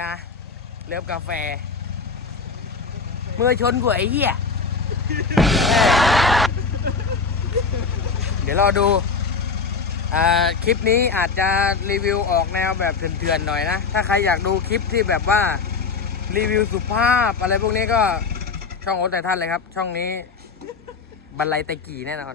นะเลิฟกาแฟ เมื่อชนกูไอ้เหี้ย เดี๋ยวรอดูคลิปนี้อาจจะรีวิวออกแนวแบบเถื่อนๆหน่อยนะ ถ้าใครอยากดูคลิปที่แบบว่ารีวิวสุภาพอะไรพวกนี้ก็ช่องโอ๊ตแต่ท่านเลยครับ ช่องนี้บรรลัยไตกี่แน่นอน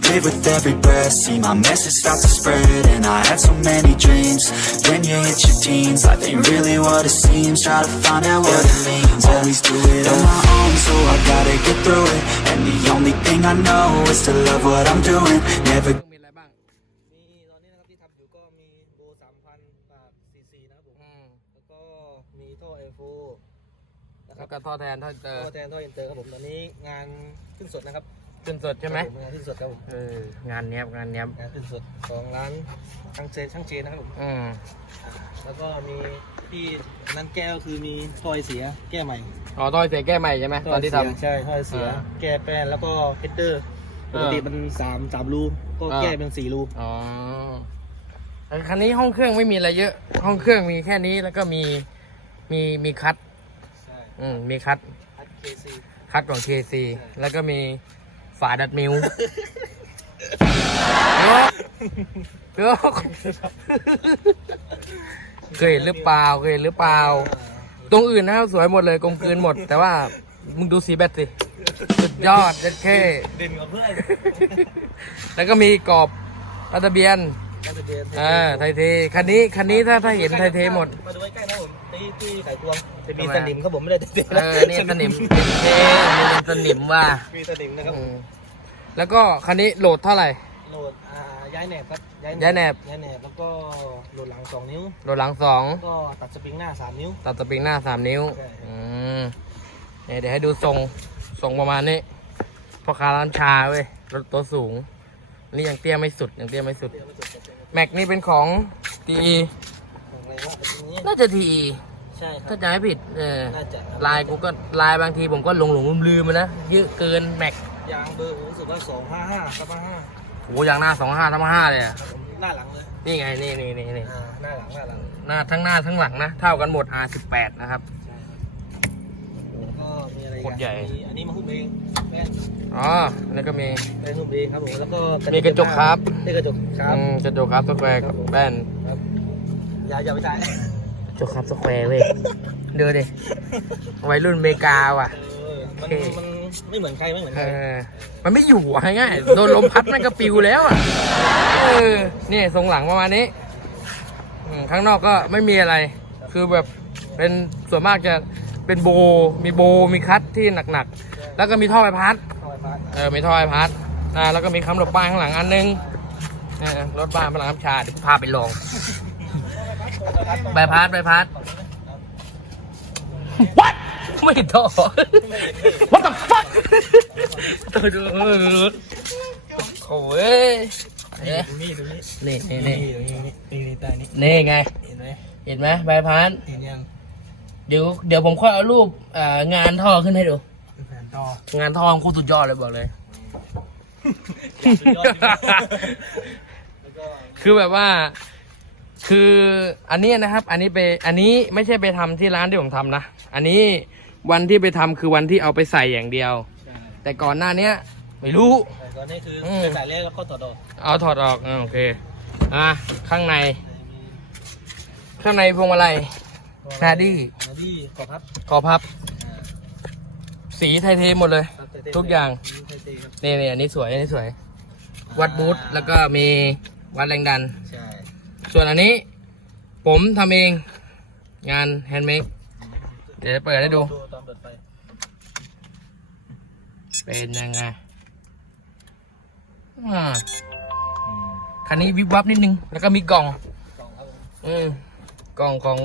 Live with every breath, see my message start to spread. And I had so many dreams. When you hit your teens, life ain't really what it seems. Try to find out what it means. Always do it on my own, so I gotta get through it. And the only thing I know is to love what I'm doing. Never มีอะไรบ้าง มีตอนนี้นะครับที่ทำอยู่ก็มีโบสามพันบาทซีซีนะครับผมอืมแล้วก็มีท่อเอโฟนะคแล้วก็ท่อแทนท่อเจอท่อแทนท่ออินเตอร์ครับผมตอนนี้งานขึ้นสดนะครับ ขึ้นสดใช่ไหมครับผงานขึ้นสดครับผมเอองานเนี้ยบงานเนี้ยบงานขึ้นสดของร้านช่างเจนช่างเจนนะครับผมอืมอ่าแล้วก็มีที่นั้นแก้ก็คือมีท่อไอเสียแก้ใหม่อ๋อท่อเสียแก้ใหม่ใช่ไหมตอนที่ทท่ไเสียใช่ท่อไอเสียอ่าแก้แป้นแล้วก็เฮดเดอร์ปอ่ากติมันสามสามรูก็อ่าแก้เป็นสี่รูำอ๋อแต่คันนี้ห้องเครื่องไม่มีอะไรเยอะ ห้องเครื่องมีแค่นี้แล้วก็มีมีมีคัทใช่อืมมีคัทพัดเคซีคัทของ KC แล้วก็มี ฝาดัดมิวเดี๋ยวเคยเห็นหรือเปล่าเคยเห็นหรือเปล่า ตรงอื่นนะครับสวยหมดเลยกลมกลืนหมด แต่ว่ามึงดูสีแบตสิสุดยอดเด็ดเคดินกับเพื่อน แล้วก็มีกรอบรัตเบียนการจะเดิน อ่าไทยเทคันนี้คันนี้ถ้าถ้าเห็นไทยเทหมด มาดูใกล้ๆนะผมที่ที่ไข่ควงจะมีทำไม สนิมครับผมไม่ได้เด็ดเออนี่สนิมเด็ดเคนี่เป็นสนิมว่ามีสนิมนะครับอืมแล้วก็คันนี้โหลดเท่าไหร่ โหลดอ่าย้ายแหนบครับย้ายแหนบ ย้ายแหนบแล้วก็โหลดหลังสองนิ้ว โหลดหลังสองแล้วก็ตัดสปริงหน้าสามนิ้ว ตัดสปริงหน้าสามนิ้วใช่ อืมเนี่ยเดี๋ยวให้ดูทรงทรงประมาณนี้พ่อค้าร้านชาเว้ยรถตัวสูงนี่ยังเตี้ยไม่สุดยังเตี้ยไม่สุด แม็กนี่เป็นของทีของอะไรว่าเป็นอย่างนี้น่าจะทีใช่ครัถ้าบ จะไม่ผิดเออน่าจะลายกูก็ลายบางทีผมก็หลงหลงลืมลืมๆไปนะเยอะเกินแม็กยางเบอร์ผมรู้สึกว่าสองห้าห้ากับห้าโหยางหน้าสองห้าทั้งห้าเลยอะครับผมหน้าหลังเลย นี่ไงนี่นี่นี่นี่อ่า หน้าหลังหน้าหลัง หน้าทั้งหน้าทั้งหลังนะ เท่ากันหมด R18 นะครับใช่ครับแล้ว ก็มีอะไรอีกโคตรใหญ่มีอันนี้มาหุ้มเองแม่นอ๋อแล้วก็มี แม่นหุ้มเองครับผมแล้วก็มีกระจกครับนี่กระจกครับ อืมกระจกครับสแควร์กับแบนครับอย่าอย่าไปถ่ายกระจกครับสแควร์เว้ยดูดิวัยรุ่นอเมริกาว่ะ เออมันโอเคมันไม่เหมือนใครไม่เหมือนเอใครอ มันไม่อยู่อะง่ายๆโดนลมพัดมันก็ปิวแล้วอะ เออ นี่ทรงหลังประมาณนี้อืมข้างนอกก็ไม่มีอะไร คือแบบเป็นส่วนมากจะ เป็นโบ มีโบ มีคัทที่หนักๆ แล้วก็มีท่อไอพัดเข้าไปพัดเออ มีท่อไอพัดอ่าแล้วก็มีคำหลบป้ายข้างหลังอันนึงเออรถบ้านพลังน้ำชาเดี๋ยวพาไปลอง ใบพัด ใบพัด What ไม่ท่อ What the fuck ตัวดูโอ้ยเอ๊ะนี่ตรงนี้นี่นี่นี่นี่ตรงนี้นี่นี่ใต้นี้นี่ไง เห็นไหมเห็นไหมใบพัดเห็นยัง เดี๋ยวเดี๋ยวผมค่อยเอารูปอ่างานท่อขึ้นให้ดูเป็นแผ่นต่องานท่อของครูสุดยอดเลยบอกเลยสุดยอดแล้วก็คือแบบว่า คืออันนี้นะครับ อันนี้ไป อันนี้ไม่ใช่ไปทำที่ร้านที่ผมทำนะ อันนี้วันที่ไปทำคือวันที่เอาไปใส่อย่างเดียว ใช่แต่ก่อนหน้าเนี้ย ไม่รู้ แต่ตอนนี้คืออืมเป็นสายแรกแล้วก็ถอดออกเอาถอดออกอ่าโอเค อะ ข้างใน ข้างในพวงมาลัย แพดดี้แพดดี้ขอพับคอพับ สีไทยเทหมดเลย ครับเต้ๆทุกอย่างเต้ๆครับนี่นี่อันนี้สวยอันนี้สวย วัดบูทแล้วก็มีวัดแรงดัน ใช่ส่วนอันนี้ ผมทำเองงานแฮนด์เมดเดี๋ยวจะเปิดให้ดู ดูตอนเปิดไฟเป็นยังไงอ่าคันนี้วิบวับนิดนึง แล้วก็มีกล่อง กล่องครับผมอืมกล่องของ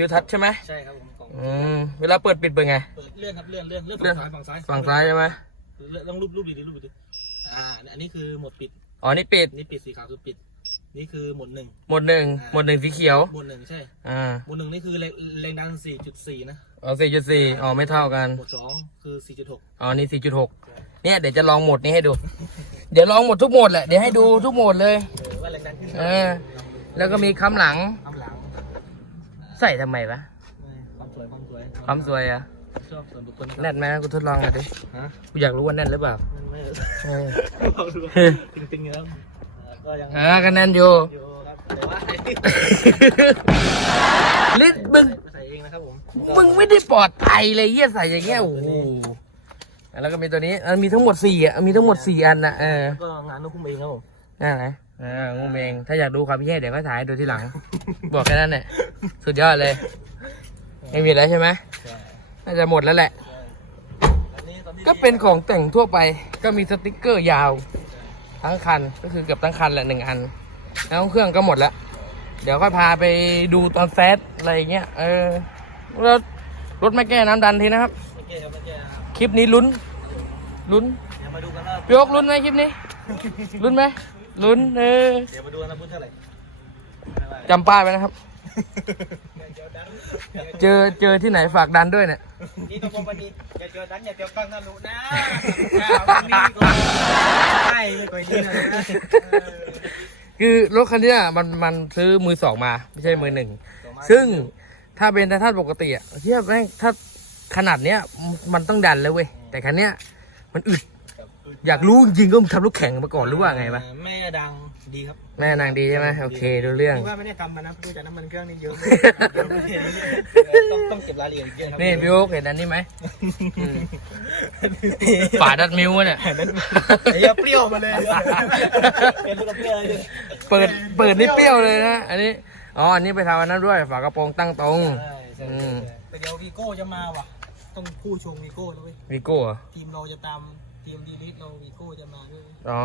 คิวทัชใช่ไหมใช่ครับผมกล่องอืมเวลาเปิดปิดเป็นไง เปิดเลื่อนครับเลื่อนเลื่อนเลื่อนเลื่อนฝั่งซ้ายฝั่งซ้ายใช่ไหมเลื่อนต้องรูปรูปดีๆรูปดีๆอ่าอันนี้คือหมดปิดอ๋อนี่ปิดนี่ปิดสีขาวคือปิด นี่คือหมดหนึ่งหมดหนึ่งหมดหนึ่งสีเขียวหมดหนึ่งใช่อ่าหมดหนึ่งนี่คือแรงแรงดัน4.4นะอ๋อสี่จุดสี่อ๋อไม่เท่ากันหมดสองคือ4.6อ๋อนี่สี่จุดหกเนี่ยเดี๋ยวจะลองโหมดนี้ให้ดู เดี๋ยวลองหมดทุกโหมดแหละเดี๋ยวให้ดูทุกโหมดเลยเออว่าแรงดันขึ้นเออแล้วก็มีคำหลังคำหลัง ใส่ทำไมวะเออความสวยความสวยความสวยอะชอบส่วนบุคคลแน่นไหมกูทดลองหน่อยดิฮะกูอยากรู้ว่าแน่นหรือเปล่ามันไม่เออเราดูจริงๆครับเออก็ยังอ่าก็แน่นอยู่อยู่ครับแต่ว่าลิศมึงใส่เองนะครับผมมึงไม่ได้ปลอดภัยเลยเยี่ยใส่อย่างเงี้ยโอ้โหแล้วก็มีตัวนี้อะมีทั้งหมดสี่อะมีทั้งหมดสี่อันนะเออก็งานนุ่มเองครับผม นั่นไหนอ่างูเมง ถ้าอยากดูความเยี่ยเดี๋ยวก็ถ่ายให้ดูที่หลัง บอกแค่นั้นแหละสุดยอดเลย ไม่มีแล้วใช่ไหมใช่น่าจะหมดแล้วแหละอันนี้ตอนที่ก็เป็นของแต่งทั่วไป ก็มีสติกเกอร์ยาว ทั้งคันก็คือเกือบทั้งคันแหละหนึ่งอัน แล้วเครื่องก็หมดแล้ว เดี๋ยวค่อยพาไปดูตอนแซดอะไรอย่างเงี้ยเออแล้วรถไม่แก้น้ำดันทีนะครับไม่แก้ครับไม่แก้ครับคลิปนี้ลุ้น ลุ้นเดี๋ยวมาดูกันว่าพี่โอ๊กลุ้นไหมคลิปนี้ ลุ้นไหม ลุ้นเออเดี๋ยวมาดูกันนะพุ่นเท่าไหร่จำป้ายไว้นะครับ เจอเจอที่ไหนฝากดันด้วยเนี่ยนี่ต้องบอกวันนี้อย่าเจอนั้นอย่าเจอฟังนะลูกนะวันนี้ก็ใช่เลยก่อนนี้นะคือรถคันเนี้ยมันมันซื้อมือสองมา ไม่ใช่มือหนึ่ง ซึ่งถ้าเป็นไททันปกติอะเทียบแม่งถ้าขนาดเนี้ยมันต้องดันเลยเว้ยแต่คันเนี้ยมันอึด อยากรู้จริงๆก็ทำรถแข่งมาก่อนหรือว่าไงวะแม่ดังดีครับแม่นางดีใช่ไหมโอเคดูเรื่องว่าไม่ได้ทำมานะดูจากน้ำมันเครื่องนี่เยอะต้องต้องเก็บรายละเอียดเยอะครันี่พี่โอ๊คเห็นอันนี้ไหมอืมฝาดัดมิวเนี่ยไอ้เหี้ยเปรี้ยวมาเลยเป็นลูกเปรี้ยวเลยเปิดเปิดนี่เปรี้ยวเลยนะอันนี้อ๋ออันนี้ไปทำอันนั้นด้วย ฝากระโปรงตั้งตรงใช่ใช่อืมแต่เดี๋ยววีโก้จะมาว่ะต้องผู้ชมวีโก้แล้วเว้ยวิโก้เหรอทีมเราจะตาม ทีมดีลิทเราวีโก้จะมาด้วยอ๋อ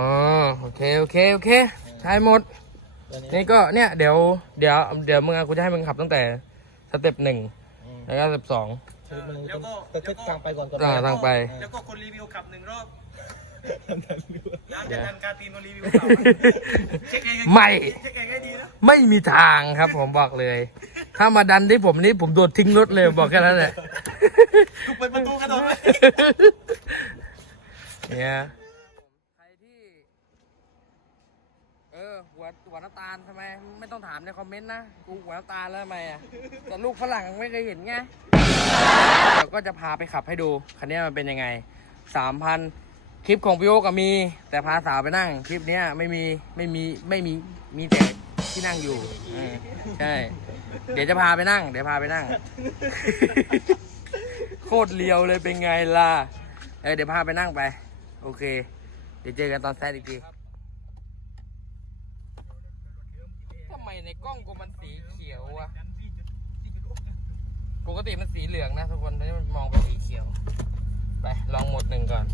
โอเคโอเคโอเคใช้หมดตัวนี้นี่ก็เนี่ยเดี๋ยวเดี๋ยวเดี๋ยวมึงอะกูจะให้มึงขับตั้งแต่สเต็ปหนึ่งอืมแล้วก็สเต็ปสองคือมันต้องแต่ก็ทางไปก่อนก่อนอ่าทางไป แล้วก็คนรีวิวขับหนึ่งรอบน้ำน้ำจะดันการตีนมารีวิวขับเช็คเองไม่ เช็คเองให้ดีนะไม่มีทางครับผมบอกเลย ถ้ามาดันที่ผมนี่ผมโดดทิ้งรถเลยบอกแค่นั้นแหละ ถูกเปิดประตูกระโดดเลย เนี่ยใครที่ เออ หัวหัวน้ำตาลทำไม ไม่ต้องถามในคอมเมนต์นะ กูหัวน้ำตาลแล้วทำไมอะ แต่ลูกฝรั่งไม่เคยเห็นไงเดี๋ยวก็จะพาไปขับให้ดู คันนี้มันเป็นยังไง สามพันคลิปของพี่โอก็มี แต่พาสาวไปนั่ง คลิปเนี้ยไม่มีไม่มีไม่มีมีแต่ที่นั่งอยู่เออใช่ เดี๋ยวจะพาไปนั่ง เดี๋ยวพาไปนั่ง โคตรเลียวเลยเป็นไงล่ะ เออเดี๋ยวพาไปนั่งไป โอเค เดี๋ยวเจอกันตอนแซดอีกทีทำไมในกล้องกูมันสีเขียววะปกติมันสีเหลืองนะทุกคนตอนนี้มันมองเป็นสีเขียว ไป ลองหมดหนึ่งก่อน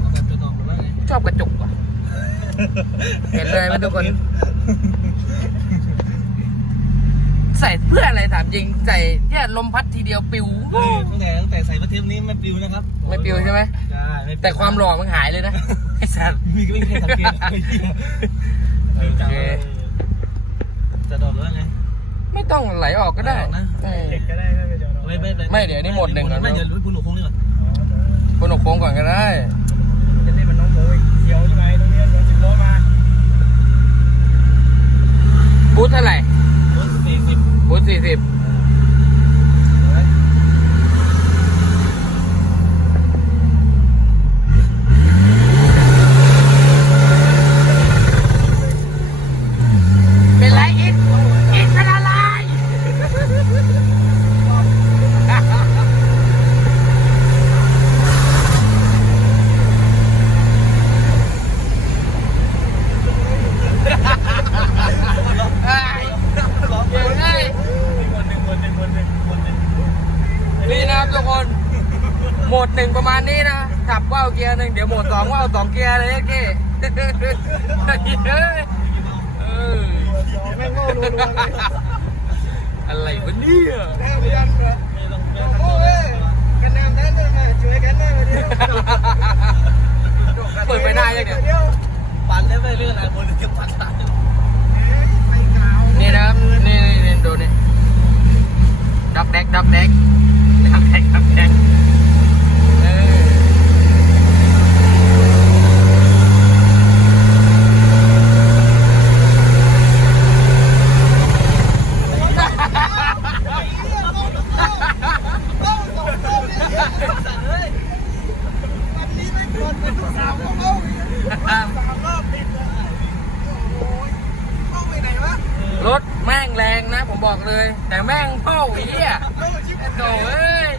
เอาแบบตัวน้องหรือว่าไงชอบกระจกว่ะ เห็นเลยไหมทุกคน ใส่เพื่ออะไรถามจริงใส่แค่ลมพัดทีเดียวปิวเฮ้ยตั้งแต่ตั้งแต่ใส่ประเทปนี้ไม่ปลิวนะครับไม่ปลิวใช่ไหม ใช่ไม่ปลิแต่ความหล่อมันหายเลยนะไอ้สัสมีก็ไม่มีใครสังเกตไม่ปลิวโอเค จะโดดหรือว่าไงไม่ต้องไหลออกก็ได้ไหลออกนะเออ เด็กก็ได้ไม่ไปจอดไม่ไม่ไม่เดี๋ยวนี่หมดหนึ่งก่อน ไม่เดี๋ยวรู้คุณหนูคงนี่ก่อนคนหนกโค้งก่อนก็ได้จะเล่นมันน้องโบยเขียวใช่ไหมตรงนี้เดี๋ยวสิบล้อมาบูธเท่าไหร่รถ สี่สิบบูธสี่สิบเป็นไรอินอินเป็นอะไร หนึ่งประมาณนี้นะขับว่าวเกี ยร์หนึ่งเดี๋ยวหมดสองว่าวสองเกียร์เลยเก้เออแม่งโง่ดูดูเลยอะไรวะเนี่ยแม่ยันเลยโอ้ยกันน้ำนั้นเลยมาช่วยกันนะเดี๋ยวเปิดไปหน้ายังเนี่ยเดี๋ยวปั่นแล้ไม่เรื่องอะไรบนเรื่องปั่นตายไปกาวนี่นะครับนี่นี่นี่ดูนี่ด็อกแดกด็อกแดกด็อกแดกด็อกแดกเออ วันนี้ไม่ควรเป็นลูกสาวของเขาสามรอบติดเลยโอ้ยเข้าไปไหนวะ รถแม่งแรงนะ ผมบอกเลย แต่แม่งเป้าไอ้เหี้ย เข้าชิบ ไอ้โถ่เอ้ย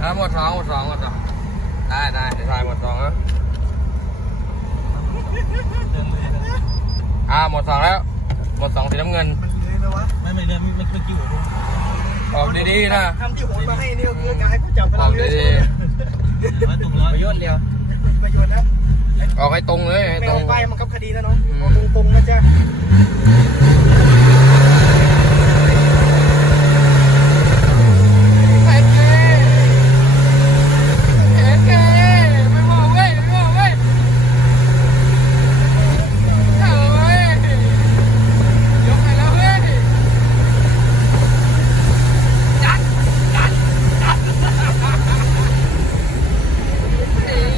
อะหมดสองหมดสองหมดสองได้ ได้เดี๋ยวทายหมดสองแล้วอ่าหมดสองแล้ว หมดสองสีน้ำเงิน มันเลยไหมวะไม่ไม่เรื่องไม่ไม่กิ้วดูออกดีๆนะทำที่โหนมาให้นี่ก็คือการให้กูจับพอลัองกเรือดีว่าตรงร้อยยอดเร็วประโยชน์นะๆออกให้ตรงเลยให้ไม่ตรเอาง ป้ายมากับคดีนะน้องเอาตรงๆนะจ๊ะ เอ็ดเกเอ็ดเกไม่บอกเว้ยไม่บอกเว้ยเอาเว้ยยกไปแล้วเว้ยจัดจัดจัดเฮ้ย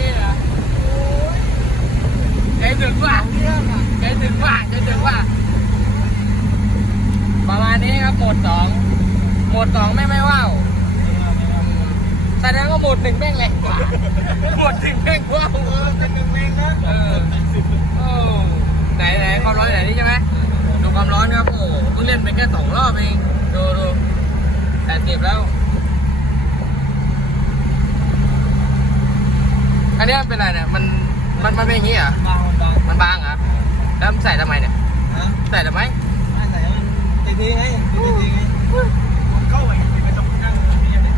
ใจถึงว่ะใจถึงว่ะใจถึงว่ะประมาณนี้ครับหมวดสองหมวดสองไม่ไม่ว่าว แสดงว่าหมวดหนึ่งแม่งแรงกว่า หมวดหนึ่งแม่งว่าว เออเป็นหนึ่งเองนะ เออโอ้ไหนไหน ความร้อนไหนนี่ใช่ไหมดูความร้อนครับ โอ้เพิ่งเล่นไปแค่สองรอบเอง ดูดูแปดสิบแล้ว อันนี้มันเป็นอะไรเนี่ย มัน มันมันเป็นอย่างนี้เหรอะ บางบางมันบางเหรอะแล้วมันใส่ทำไมเนี่ย ฮะใส่ทำไม ไม่ใส่มันตีทีไงตีทีไงเข้าไปไปตรงนั่งนี่ยังไง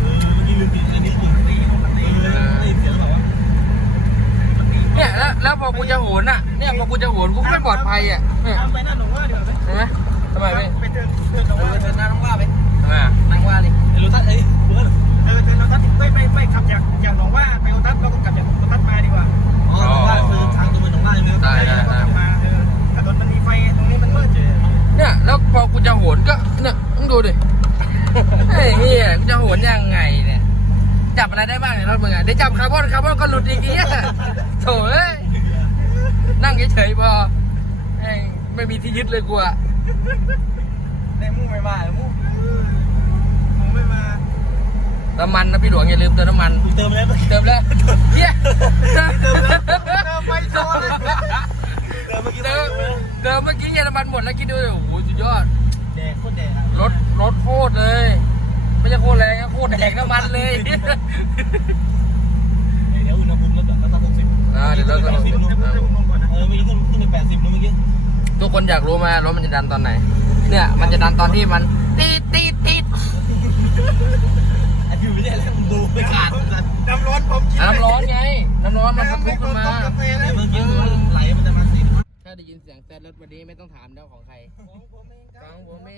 เออเมื่อกี้ลืมตีอันนี้ลืมตีตีตีเสียงเหรอวะ เนี่ย แล้วแล้วพอกูจะโหนอะเนี่ยพอกูจะโหนกูไม่ปลอดภัยอะเนี่ยทำไปนั่นหนูว่าเดี๋ยวไหมเห็นไหมทำไมพี่ไปเดินเดินหนูเอว่าอเดินหน้าต้องว่าไปทำไมอะนั่งว่าเลยไอ้รู้ทัศน์ไอ้เพื่อนเออเดินเราทัดไม่ไม่ไม่ขับจากจากหนองว่าไปโอทัศเราต้องกลับจากโอทัศมาดีกว่าอ๋อหนองว่าคือทางตรงไปหนองว่าใช่ไหมครับได้ได้แล้วก็ได้กลับมาเออถนนมันมีไฟตรงนี้มันมืดเนี่ยแล้วพอกูจะโหนก็เนี่ยมึงดูดิไอ้เหี้ยกูจะโหนยังไงเนี่ยจับอะไรได้บ้างในรถมึงอะเดี๋ยวจับคาร์บอนคาร์บอนก็หลุดอีกทียโถ่เอ้ย นั่งเฉยๆพอไอ้ไม่มีที่ยึดเลยกูอะในมุ่งไม่มามุ่งมุ่งไม่มาน้ำมันนะพี่หลวงอย่าลืมเติมน้ำมันเติมแล้วเติมแล้วเหี้ยเติมเติมแล้วเติมไปโชว์เลยเติมเมื่อกี้เติมเติมเมื่อกี้เยอรมันหมดแล้วคิดดูดิโอ้โหสุดยอดแดกโคตรแดกอะรถรถโคตรเลย ไม่ใช่โคตรแรงนะโคตรแดกน้ำมันเลย คนอยากรู้ไหมรถมันจะดันตอนไหน เนี่ย มันจะดันตอนที่มันตีดตีดตีดไอ้พี่ไม่ได้แล้วมึงดูไม่ขาดน้ำร้อนผมกินน้ำร้อนไง น้ำร้อนมันปะทุไม่ขึ้กนดมากาแฟแต่นะเมื่อกี้มันไหลมันจะมาสิถ้าได้ยินเสียงแซดรถวันนี้ไม่ต้องถามแล้วของใคร ของผมเอ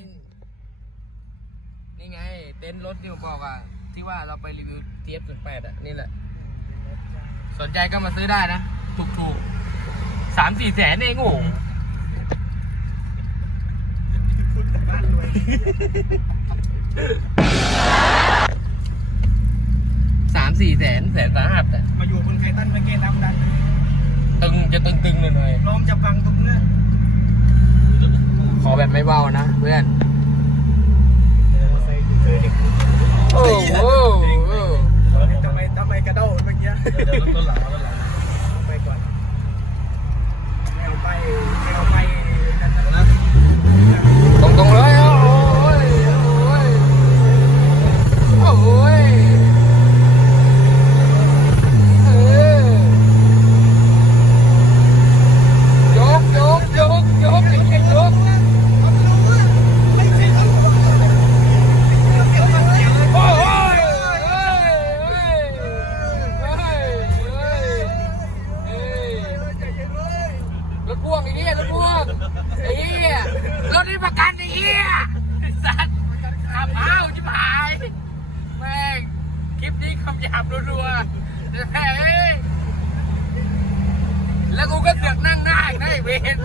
งนี่ไง เต็นท์รถที่ผมบอกอะที่ว่าเราไปรีวิวเทียบสุดแปดอะนี่แหละ สนใจก็มาซื้อได้นะ ถูกถูกสามสี่แสนเองโอ้โห บ้านรวย สามสี่แสนแสนสาหัสอะมาอยู่คนไทยตั้นเมื่อกี้น้ำดันตึงจะตึงตึงๆหน่อยลมจะบังตรงนี้ๆขอแบบไม่เบานะเพื่อนเคยเด็กโอ้โหทำไมทำไมกระโดดเมื่อกี้เดี๋ยวต้นหลังต้นหลัง พ่วงไอ้เนี่ยรถพ่วงไอ้เหี้ยรถนี่ประกันไอ้เหี้ยสัตว์ขับเอาจิ๋หายแม่งคลิปนี้คำหยาบรัวๆแม่แล้วกูก็เสือกนั่งหน้าอีกนะไอ้เวร